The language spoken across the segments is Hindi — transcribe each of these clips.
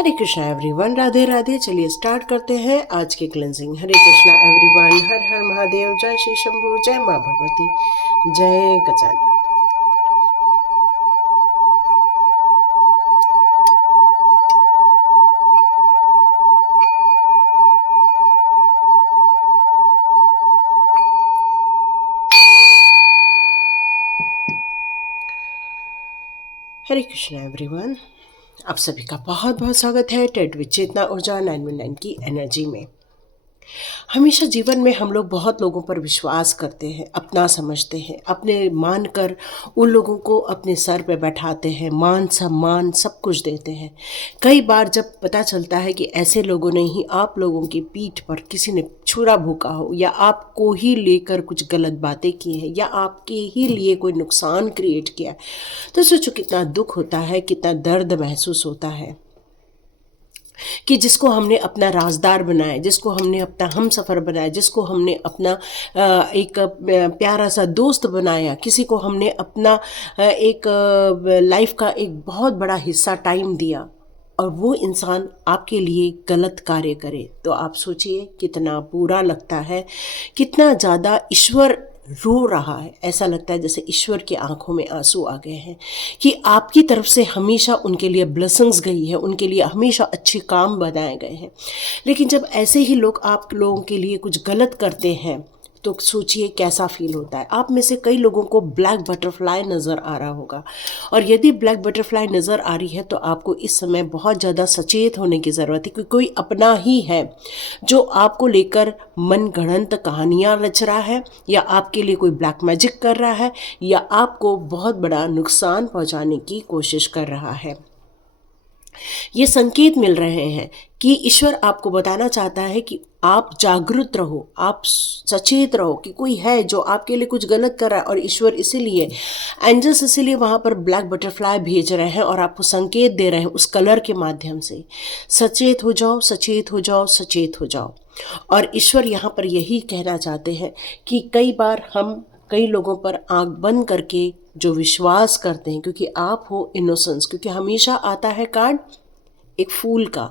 हरे कृष्णा एवरीवन, राधे राधे। चलिए स्टार्ट करते हैं आज के क्लेंजिंग। हरे कृष्णा एवरीवन, हर हर महादेव, जय श्री शंभू, जय माँ भगवती, जय गजानन। हरे कृष्णा एवरीवन, आप सभी का बहुत बहुत स्वागत है टेट विद चेतना ऊर्जा 919 की एनर्जी में। हमेशा जीवन में हम लोग बहुत लोगों पर विश्वास करते हैं, अपना समझते हैं, अपने मानकर उन लोगों को अपने सर पे बैठाते हैं, मान सम्मान सब कुछ देते हैं। कई बार जब पता चलता है कि ऐसे लोगों ने ही आप लोगों की पीठ पर किसी ने छुरा भूका हो, या आपको ही लेकर कुछ गलत बातें की हैं, या आपके ही लिए कोई नुकसान क्रिएट किया है, तो सोचो कितना दुख होता है, कितना दर्द महसूस होता है कि जिसको हमने अपना राजदार बनाया, जिसको हमने अपना हम सफ़र बनाया, जिसको हमने अपना एक प्यारा सा दोस्त बनाया, किसी को हमने अपना एक लाइफ का एक बहुत बड़ा हिस्सा टाइम दिया, और वो इंसान आपके लिए गलत कार्य करे, तो आप सोचिए कितना बुरा लगता है, कितना ज़्यादा ईश्वर रो रहा है। ऐसा लगता है जैसे ईश्वर की आंखों में आंसू आ गए हैं कि आपकी तरफ से हमेशा उनके लिए ब्लेसिंग्स गई है, उनके लिए हमेशा अच्छे काम बनाए गए हैं। लेकिन जब ऐसे ही लोग आप लोगों के लिए कुछ गलत करते हैं तो सोचिए कैसा फील होता है। आप में से कई लोगों को ब्लैक बटरफ्लाई नज़र आ रहा होगा, और यदि ब्लैक बटरफ्लाई नज़र आ रही है तो आपको इस समय बहुत ज़्यादा सचेत होने की ज़रूरत है, क्योंकि कोई अपना ही है जो आपको लेकर मनगढ़ंत कहानियाँ रच रहा है, या आपके लिए कोई ब्लैक मैजिक कर रहा है, या आपको बहुत बड़ा नुकसान पहुंचाने की कोशिश कर रहा है। ये संकेत मिल रहे हैं कि ईश्वर आपको बताना चाहता है कि आप जागरूक रहो, आप सचेत रहो कि कोई है जो आपके लिए कुछ गलत कर रहा है, और ईश्वर इसीलिए एंजल्स इसीलिए वहाँ पर ब्लैक बटरफ्लाई भेज रहे हैं और आपको संकेत दे रहे हैं उस कलर के माध्यम से। सचेत हो जाओ, सचेत हो जाओ, सचेत हो जाओ। और ईश्वर यहाँ पर यही कहना चाहते हैं कि कई बार हम कई लोगों पर आंख बंद करके जो विश्वास करते हैं, क्योंकि आप हो इनोसेंस, क्योंकि हमेशा आता है कार्ड एक फूल का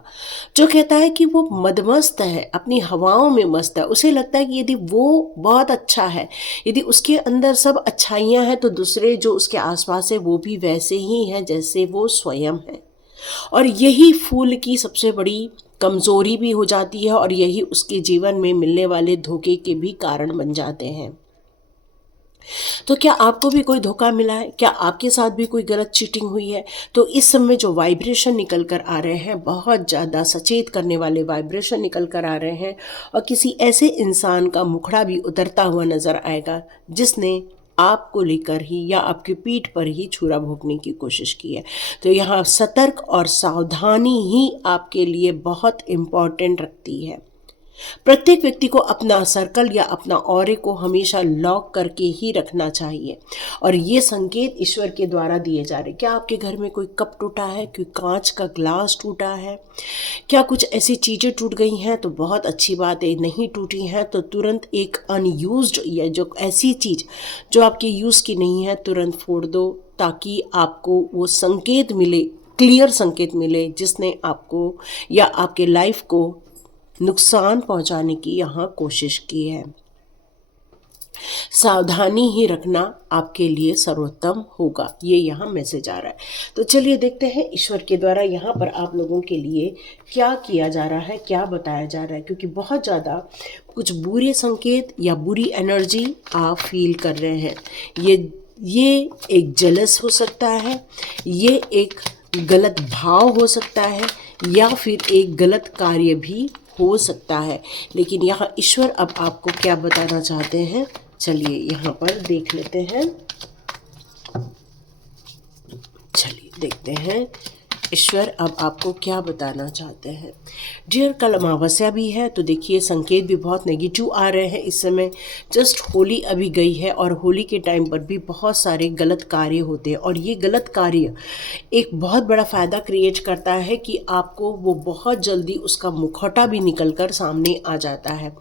जो कहता है कि वो मदमस्त है, अपनी हवाओं में मस्त है। उसे लगता है कि यदि वो बहुत अच्छा है, यदि उसके अंदर सब अच्छाइयाँ हैं, तो दूसरे जो उसके आसपास है वो भी वैसे ही हैं जैसे वो स्वयं है। और यही फूल की सबसे बड़ी कमज़ोरी भी हो जाती है, और यही उसके जीवन में मिलने वाले धोखे के भी कारण बन जाते हैं। तो क्या आपको भी कोई धोखा मिला है? क्या आपके साथ भी कोई गलत चीटिंग हुई है? तो इस समय जो वाइब्रेशन निकल कर आ रहे हैं, बहुत ज़्यादा सचेत करने वाले वाइब्रेशन निकल कर आ रहे हैं, और किसी ऐसे इंसान का मुखड़ा भी उतरता हुआ नज़र आएगा जिसने आपको लेकर ही या आपकी पीठ पर ही छुरा भोंकने की कोशिश की है। तो यहाँ सतर्क और सावधानी ही आपके लिए बहुत इम्पॉर्टेंट रखती है। प्रत्येक व्यक्ति को अपना सर्कल या अपना ऑरे को हमेशा लॉक करके ही रखना चाहिए, और ये संकेत ईश्वर के द्वारा दिए जा रहे। क्या आपके घर में कोई कप टूटा है, कोई कांच का ग्लास टूटा है, क्या कुछ ऐसी चीज़ें टूट गई हैं? तो बहुत अच्छी बात है। नहीं टूटी हैं तो तुरंत एक अनयूज्ड या जो ऐसी चीज़ जो आपके यूज़ की नहीं है तुरंत फोड़ दो, ताकि आपको वो संकेत मिले, क्लियर संकेत मिले, जिसने आपको या आपके लाइफ को नुकसान पहुंचाने की यहाँ कोशिश की है। सावधानी ही रखना आपके लिए सर्वोत्तम होगा, ये यहाँ मैसेज आ रहा है। तो चलिए देखते हैं ईश्वर के द्वारा यहाँ पर आप लोगों के लिए क्या किया जा रहा है, क्या बताया जा रहा है, क्योंकि बहुत ज़्यादा कुछ बुरे संकेत या बुरी एनर्जी आप फील कर रहे हैं। ये एक जलस हो सकता है, ये एक गलत भाव हो सकता है, या फिर एक गलत कार्य भी हो सकता है। लेकिन यहाँ ईश्वर अब आपको क्या बताना चाहते हैं, चलिए यहाँ पर देख लेते हैं। चलिए देखते हैं ईश्वर अब आपको क्या बताना चाहते हैं। डियर, कल अमावस्या भी है, तो देखिए संकेत भी बहुत नेगेटिव आ रहे हैं इस समय। जस्ट होली अभी गई है, और होली के टाइम पर भी बहुत सारे गलत कार्य होते हैं, और ये गलत कार्य एक बहुत बड़ा फ़ायदा क्रिएट करता है कि आपको वो बहुत जल्दी उसका मुखौटा भी निकल कर सामने आ जाता है।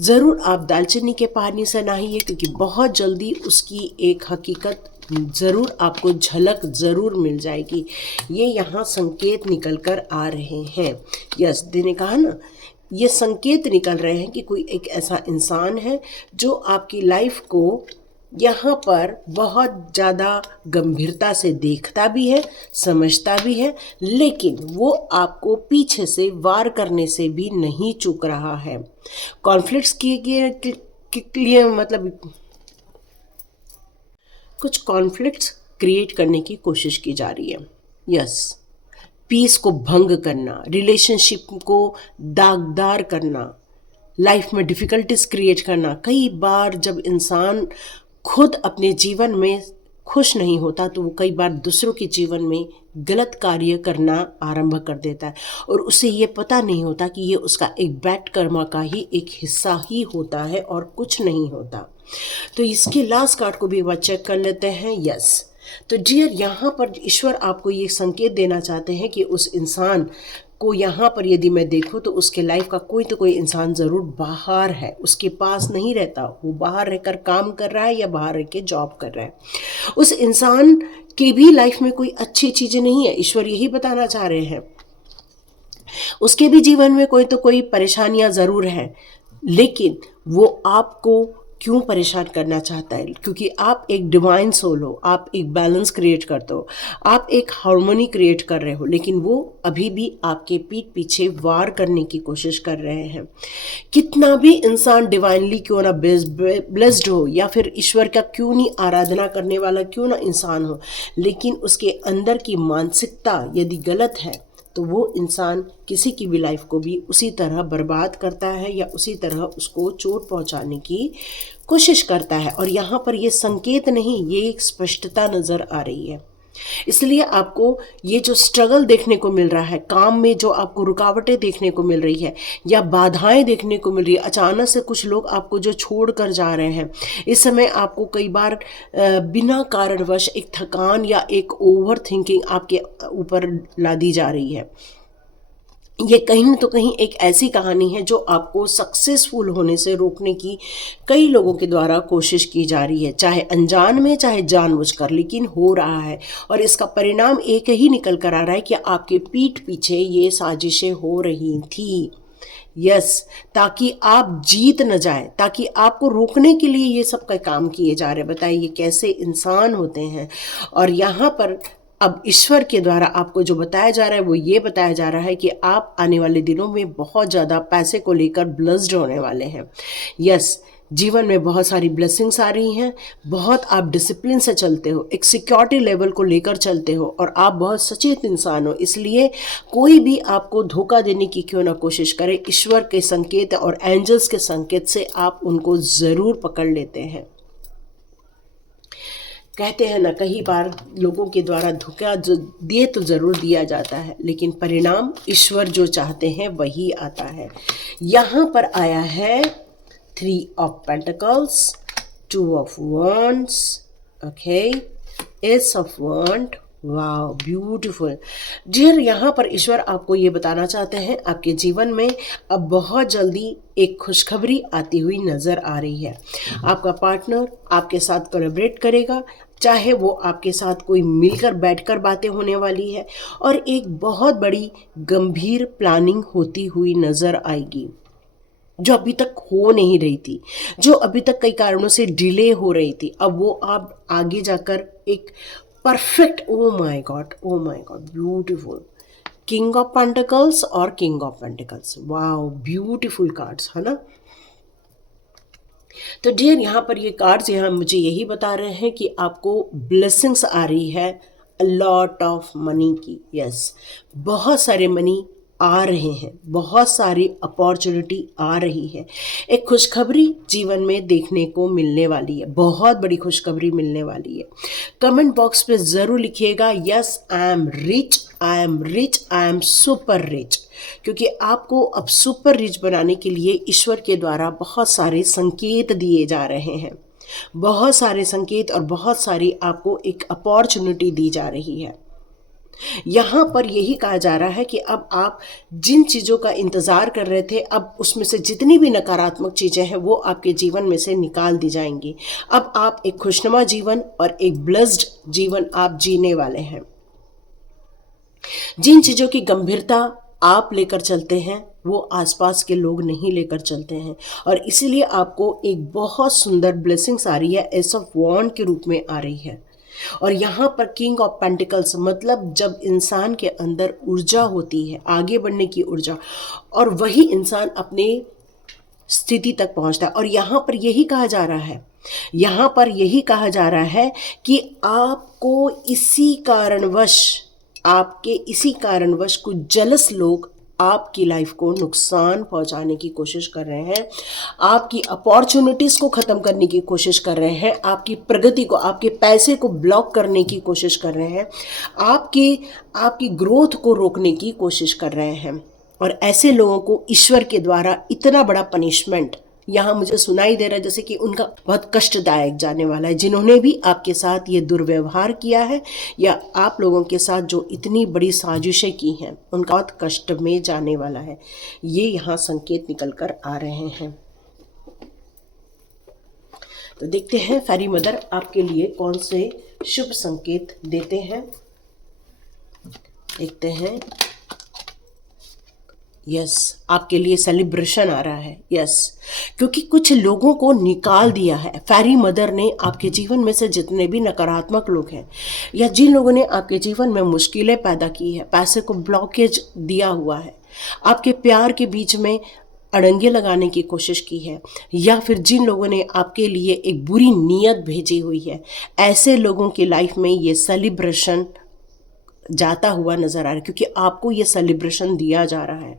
ज़रूर आप दालचीनी के पानी से नहाइए, क्योंकि बहुत जल्दी उसकी एक हकीकत ज़रूर आपको झलक ज़रूर मिल जाएगी। ये यहाँ संकेत निकल कर आ रहे हैं। यस, ने कहा ना, ये संकेत निकल रहे हैं कि कोई एक ऐसा इंसान है जो आपकी लाइफ को यहाँ पर बहुत ज़्यादा गंभीरता से देखता भी है, समझता भी है, लेकिन वो आपको पीछे से वार करने से भी नहीं चूक रहा है। कॉन्फ्लिक्ट्स के लिए मतलब कुछ कॉन्फ्लिक्ट्स क्रिएट करने की कोशिश की जा रही है। यस, पीस को भंग करना, रिलेशनशिप को दागदार करना, लाइफ में डिफ़िकल्टीज क्रिएट करना। कई बार जब इंसान खुद अपने जीवन में खुश नहीं होता तो वो कई बार दूसरों के जीवन में गलत कार्य करना आरंभ कर देता है और उसे ये पता नहीं होता कि ये उसका एक बैड कर्मा का ही एक हिस्सा ही होता है और कुछ नहीं होता। तो इसके लास्ट कार्ड को भी एक बार चेक कर लेते हैं। यस, तो डियर, यहाँ पर ईश्वर आपको ये संकेत देना चाहते हैं कि उस इंसान को यहाँ पर यदि मैं देखूँ तो उसके लाइफ का कोई तो कोई इंसान ज़रूर बाहर है, उसके पास नहीं रहता। वो बाहर रहकर काम कर रहा है या बाहर रह के जॉब कर रहा है। उस इंसान की भी लाइफ में कोई अच्छी चीज़ें नहीं है, ईश्वर यही बताना चाह रहे हैं। उसके भी जीवन में कोई तो कोई परेशानियाँ ज़रूर हैं, लेकिन वो आपको क्यों परेशान करना चाहता है? क्योंकि आप एक डिवाइन सोल हो, आप एक बैलेंस क्रिएट करते हो, आप एक हार्मोनी क्रिएट कर रहे हो, लेकिन वो अभी भी आपके पीठ पीछे वार करने की कोशिश कर रहे हैं। कितना भी इंसान डिवाइनली क्यों ना ब्लेस्ड हो या फिर ईश्वर का क्यों नहीं आराधना करने वाला क्यों ना इंसान हो, लेकिन उसके अंदर की मानसिकता यदि गलत है तो वो इंसान किसी की भी लाइफ को भी उसी तरह बर्बाद करता है या उसी तरह उसको चोट पहुंचाने की कोशिश करता है। और यहाँ पर ये संकेत नहीं, ये एक स्पष्टता नज़र आ रही है। इसलिए आपको ये जो स्ट्रगल देखने को मिल रहा है, काम में जो आपको रुकावटें देखने को मिल रही है या बाधाएं देखने को मिल रही है, अचानक से कुछ लोग आपको जो छोड़ कर जा रहे हैं, इस समय आपको कई बार बिना कारणवश एक थकान या एक ओवर थिंकिंग आपके ऊपर लादी जा रही है। ये कहीं न तो कहीं एक ऐसी कहानी है जो आपको सक्सेसफुल होने से रोकने की कई लोगों के द्वारा कोशिश की जा रही है, चाहे अनजान में चाहे जानबूझकर, लेकिन हो रहा है। और इसका परिणाम एक ही निकल कर आ रहा है कि आपके पीठ पीछे ये साजिशें हो रही थी। यस, ताकि आप जीत न जाए, ताकि आपको रोकने के लिए ये सब का काम किए जा रहे हैं। बताइए कैसे इंसान होते हैं। और यहाँ पर अब ईश्वर के द्वारा आपको जो बताया जा रहा है वो ये बताया जा रहा है कि आप आने वाले दिनों में बहुत ज़्यादा पैसे को लेकर ब्लेस्ड होने वाले हैं। यस, जीवन में बहुत सारी ब्लेसिंग्स आ रही हैं, बहुत आप डिसिप्लिन से चलते हो, एक सिक्योरिटी लेवल को लेकर चलते हो और आप बहुत सचेत इंसान हो। इसलिए कोई भी आपको धोखा देने की क्यों ना कोशिश करे, ईश्वर के संकेत और एंजल्स के संकेत से आप उनको ज़रूर पकड़ लेते हैं। कहते हैं ना, कई बार लोगों के द्वारा धोखा जो दिए तो ज़रूर दिया जाता है, लेकिन परिणाम ईश्वर जो चाहते हैं वही आता है। यहाँ पर आया है 3 of pentacles, 2 of wands, okay, ace of wand. वाह, ब्यूटीफुल डियर। यहाँ पर ईश्वर आपको ये बताना चाहते हैं आपके जीवन में अब बहुत जल्दी एक खुशखबरी आती हुई नज़र आ रही है। आपका पार्टनर आपके साथ कोलैबोरेट करेगा, चाहे वो आपके साथ कोई मिलकर बैठकर बातें होने वाली है और एक बहुत बड़ी गंभीर प्लानिंग होती हुई नज़र आएगी जो अभी तक हो नहीं रही थी, जो अभी तक कई कारणों से डिले हो रही थी। अब वो आप आगे जाकर एक perfect, oh my God, beautiful king of pentacles और king of pentacles. Wow, beautiful cards है ना। तो डियर, यहाँ पर ये कार्ड्स यहाँ मुझे यही बता रहे हैं कि आपको ब्लेसिंग्स आ रही है, अ लॉट ऑफ मनी की। यस, बहुत सारे मनी आ रहे हैं, बहुत सारी अपॉर्चुनिटी आ रही है। एक खुशखबरी जीवन में देखने को मिलने वाली है, बहुत बड़ी खुशखबरी मिलने वाली है। कमेंट बॉक्स पे ज़रूर लिखिएगा, yes I am rich, I am rich, I am super rich, क्योंकि आपको अब सुपर रिच बनाने के लिए ईश्वर के द्वारा बहुत सारे संकेत दिए जा रहे हैं, बहुत सारे संकेत और बहुत सारी आपको एक अपॉर्चुनिटी दी जा रही है। यहाँ पर यही कहा जा रहा है कि अब आप जिन चीज़ों का इंतज़ार कर रहे थे, अब उसमें से जितनी भी नकारात्मक चीज़ें हैं वो आपके जीवन में से निकाल दी जाएंगी। अब आप एक खुशनुमा जीवन और एक ब्लेस्ड जीवन आप जीने वाले हैं। जिन चीज़ों की गंभीरता आप लेकर चलते हैं वो आसपास के लोग नहीं लेकर चलते हैं, और इसीलिए आपको एक बहुत सुंदर ब्लेसिंग्स आ रही है, एस ऑफ वॉन्ड के रूप में आ रही है। और यहाँ पर किंग ऑफ पेंटिकल्स मतलब जब इंसान के अंदर ऊर्जा होती है, आगे बढ़ने की ऊर्जा, और वही इंसान अपने स्थिति तक पहुँचता है। और यहाँ पर यही कहा जा रहा है, यहाँ पर यही कहा जा रहा है कि आपके इसी कारणवश कुछ जलस लोग आपकी लाइफ को नुकसान पहुंचाने की कोशिश कर रहे हैं, आपकी अपॉर्चुनिटीज़ को ख़त्म करने की कोशिश कर रहे हैं, आपकी प्रगति को, आपके पैसे को ब्लॉक करने की कोशिश कर रहे हैं, आपकी ग्रोथ को रोकने की कोशिश कर रहे हैं। और ऐसे लोगों को ईश्वर के द्वारा इतना बड़ा पनिशमेंट यहाँ मुझे सुनाई दे रहा है, जैसे कि उनका बहुत कष्टदायक जाने वाला है। जिन्होंने भी आपके साथ ये दुर्व्यवहार किया है या आप लोगों के साथ जो इतनी बड़ी साजिशें की हैं, उनका बहुत कष्ट में जाने वाला है। ये यहाँ संकेत निकल कर आ रहे हैं। तो देखते हैं फेरी मदर आपके लिए कौन से शुभ संकेत देते हैं। देखते हैं। यस, आपके लिए सेलिब्रेशन आ रहा है। यस, क्योंकि कुछ लोगों को निकाल दिया है फेरी मदर ने आपके जीवन में से। जितने भी नकारात्मक लोग हैं या जिन लोगों ने आपके जीवन में मुश्किलें पैदा की है, पैसे को ब्लॉकेज दिया हुआ है, आपके प्यार के बीच में अड़ंगे लगाने की कोशिश की है, या फिर जिन लोगों ने आपके लिए एक बुरी नीयत भेजी हुई है, ऐसे लोगों की लाइफ में ये सेलिब्रेशन जाता हुआ नजर आ रहा है, क्योंकि आपको ये सेलिब्रेशन दिया जा रहा है।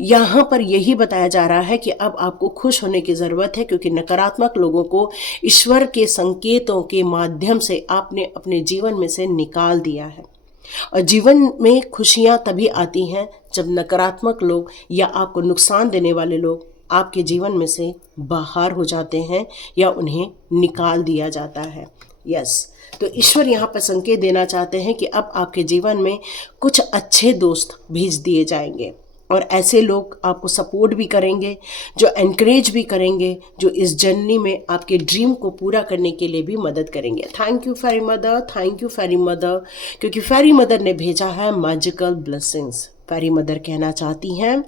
यहाँ पर यही बताया जा रहा है कि अब आपको खुश होने की ज़रूरत है, क्योंकि नकारात्मक लोगों को ईश्वर के संकेतों के माध्यम से आपने अपने जीवन में से निकाल दिया है। और जीवन में खुशियाँ तभी आती हैं जब नकारात्मक लोग या आपको नुकसान देने वाले लोग आपके जीवन में से बाहर हो जाते हैं या उन्हें निकाल दिया जाता है। यस, तो ईश्वर यहाँ पर संकेत देना चाहते हैं कि अब आपके जीवन में कुछ अच्छे दोस्त भेज दिए जाएंगे, और ऐसे लोग आपको सपोर्ट भी करेंगे, जो एनकरेज भी करेंगे, जो इस जर्नी में आपके ड्रीम को पूरा करने के लिए भी मदद करेंगे। Thank you fairy mother, thank you fairy mother, क्योंकि फेरी मदर ने भेजा है मैजिकल ब्लेसिंग्स। फेरी मदर कहना चाहती हैं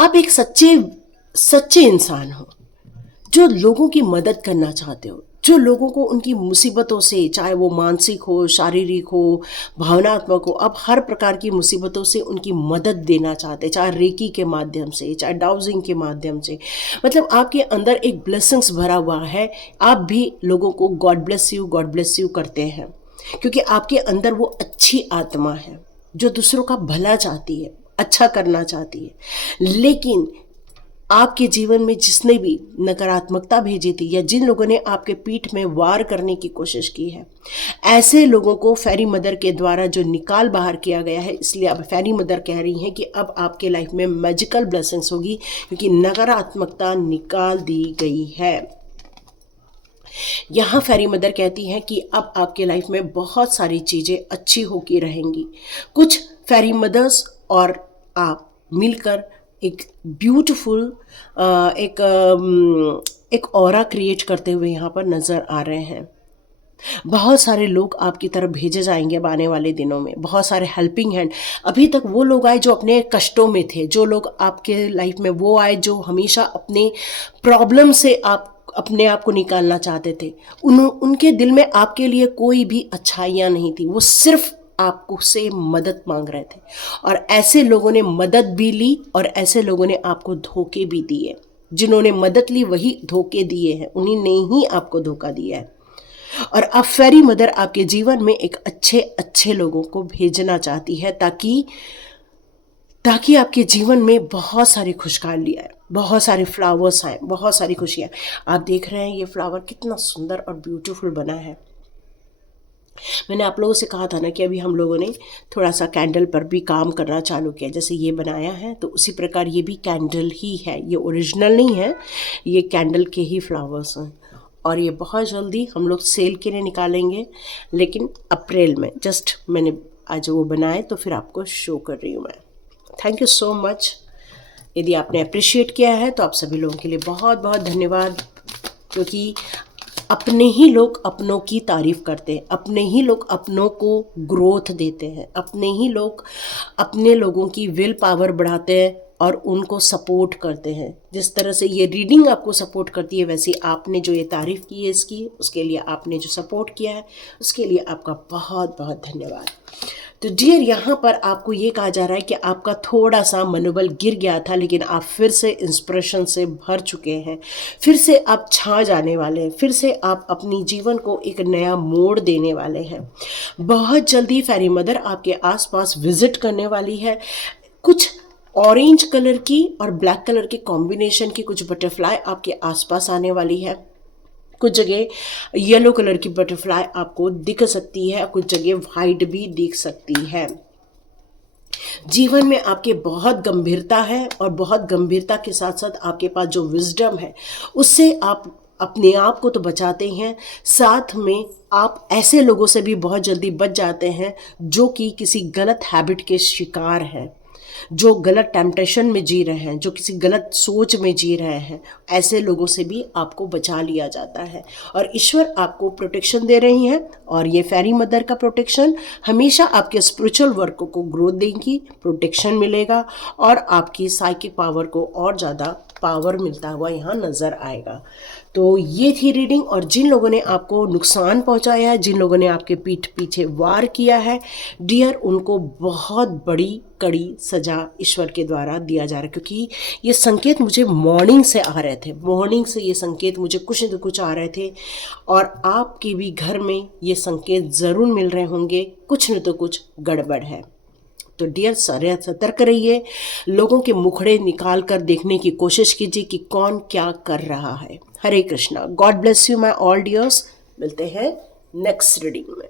आप एक सच्चे इंसान हो, जो लोगों की मदद करना चाहते हो, जो लोगों को उनकी मुसीबतों से, चाहे वो मानसिक हो, शारीरिक हो, भावनात्मक हो, आप हर प्रकार की मुसीबतों से उनकी मदद देना चाहते हैं, चाहे रेकी के माध्यम से, चाहे डाउजिंग के माध्यम से। मतलब आपके अंदर एक ब्लेसिंग्स भरा हुआ है। आप भी लोगों को गॉड ब्लेस यू करते हैं, क्योंकि आपके अंदर वो अच्छी आत्मा है जो दूसरों का भला चाहती है, अच्छा करना चाहती है। लेकिन आपके जीवन में जिसने भी नकारात्मकता भेजी थी या जिन लोगों ने आपके पीठ में वार करने की कोशिश की है, ऐसे लोगों को फेरी मदर के द्वारा जो निकाल बाहर किया गया है। इसलिए अब फेरी मदर कह रही हैं कि अब आपके लाइफ में मैजिकल ब्लेसिंग्स होगी, क्योंकि नकारात्मकता निकाल दी गई है। यहाँ फेरी मदर कहती हैं कि अब आपके लाइफ में बहुत सारी चीज़ें अच्छी होके रहेंगी। कुछ फेरी मदर्स और आप मिलकर एक ब्यूटीफुल एक ऑरा क्रिएट करते हुए यहाँ पर नज़र आ रहे हैं। बहुत सारे लोग आपकी तरफ भेजे जाएंगे अब आने वाले दिनों में, बहुत सारे हेल्पिंग हैंड। अभी तक वो लोग आए जो अपने कष्टों में थे, जो लोग आपके लाइफ में वो आए जो हमेशा अपने प्रॉब्लम से अपने आप को निकालना चाहते थे। उनके दिल में आपके लिए कोई भी अच्छाइयाँ नहीं थी, वो सिर्फ आपको से मदद मांग रहे थे। और ऐसे लोगों ने मदद भी ली और ऐसे लोगों ने आपको धोखे भी दिए। जिन्होंने मदद ली वही धोखे दिए हैं, उन्हीं ने ही आपको धोखा दिया है। और अब फेरी मदर आपके जीवन में एक अच्छे लोगों को भेजना चाहती है, ताकि आपके जीवन में बहुत सारी खुशहाली आए, बहुत सारे फ्लावर्स आए, बहुत सारी खुशियाँ। आप देख रहे हैं ये फ्लावर कितना सुंदर और ब्यूटीफुल बना है। मैंने आप लोगों से कहा था ना कि अभी हम लोगों ने थोड़ा सा कैंडल पर भी काम करना चालू किया। जैसे ये बनाया है तो उसी प्रकार ये भी कैंडल ही है, ये ओरिजिनल नहीं है, ये कैंडल के ही फ्लावर्स हैं। और ये बहुत जल्दी हम लोग सेल के लिए निकालेंगे, लेकिन अप्रैल में। जस्ट मैंने आज वो बनाए तो फिर आपको शो कर रही हूँ मैं। Thank you so much. यदि आपने अप्रिशिएट किया है तो आप सभी लोगों के लिए बहुत बहुत धन्यवाद, क्योंकि अपने ही लोग अपनों की तारीफ़ करते हैं, अपने ही लोग अपनों को ग्रोथ देते हैं, अपने ही लोग अपने लोगों की विल पावर बढ़ाते हैं और उनको सपोर्ट करते हैं। जिस तरह से ये रीडिंग आपको सपोर्ट करती है, वैसे आपने जो ये तारीफ़ की है इसकी, उसके लिए आपने जो सपोर्ट किया है उसके लिए आपका बहुत बहुत धन्यवाद। तो डियर, यहाँ पर आपको ये कहा जा रहा है कि आपका थोड़ा सा मनोबल गिर गया था, लेकिन आप फिर से इंस्पिरेशन से भर चुके हैं, फिर से आप छा जाने वाले हैं, फिर से आप अपनी जीवन को एक नया मोड़ देने वाले हैं। बहुत जल्दी फेरी मदर आपके आसपास विजिट करने वाली है। कुछ ऑरेंज कलर की और ब्लैक कलर के कॉम्बिनेशन की कुछ बटरफ्लाई आपके आसपास आने वाली है। कुछ जगह येलो कलर की बटरफ्लाई आपको दिख सकती है, कुछ जगह वाइट भी दिख सकती है। जीवन में आपके बहुत गंभीरता है और बहुत गंभीरता के साथ साथ आपके पास जो विजडम है उससे आप अपने आप को तो बचाते हैं, साथ में आप ऐसे लोगों से भी बहुत जल्दी बच जाते हैं जो कि किसी गलत हैबिट के शिकार हैं, जो गलत टेम्पटेशन में जी रहे हैं, जो किसी गलत सोच में जी रहे हैं। ऐसे लोगों से भी आपको बचा लिया जाता है और ईश्वर आपको प्रोटेक्शन दे रही हैं। और ये फेरी मदर का प्रोटेक्शन हमेशा आपके स्पिरिचुअल वर्क को ग्रोथ देंगी, प्रोटेक्शन मिलेगा और आपकी साइकिक पावर को और ज़्यादा पावर मिलता हुआ यहाँ नज़र आएगा। तो ये थी रीडिंग। और जिन लोगों ने आपको नुकसान पहुँचाया है, जिन लोगों ने आपके पीठ पीछे वार किया है, डियर, उनको बहुत बड़ी कड़ी सजा ईश्वर के द्वारा दिया जा रहा है, क्योंकि ये संकेत मुझे मॉर्निंग से आ रहे थे, मॉर्निंग से ये संकेत मुझे कुछ न तो कुछ आ रहे थे और आपके भी घर में ये संकेत ज़रूर मिल रहे होंगे, कुछ न तो कुछ गड़बड़ है। तो डियर, सतर्क रहिए, लोगों के मुखड़े निकाल कर देखने की कोशिश कीजिए कि कौन क्या कर रहा है। Hare Krishna. God bless you my all dears. मिलते हैं नेक्स्ट रीडिंग में।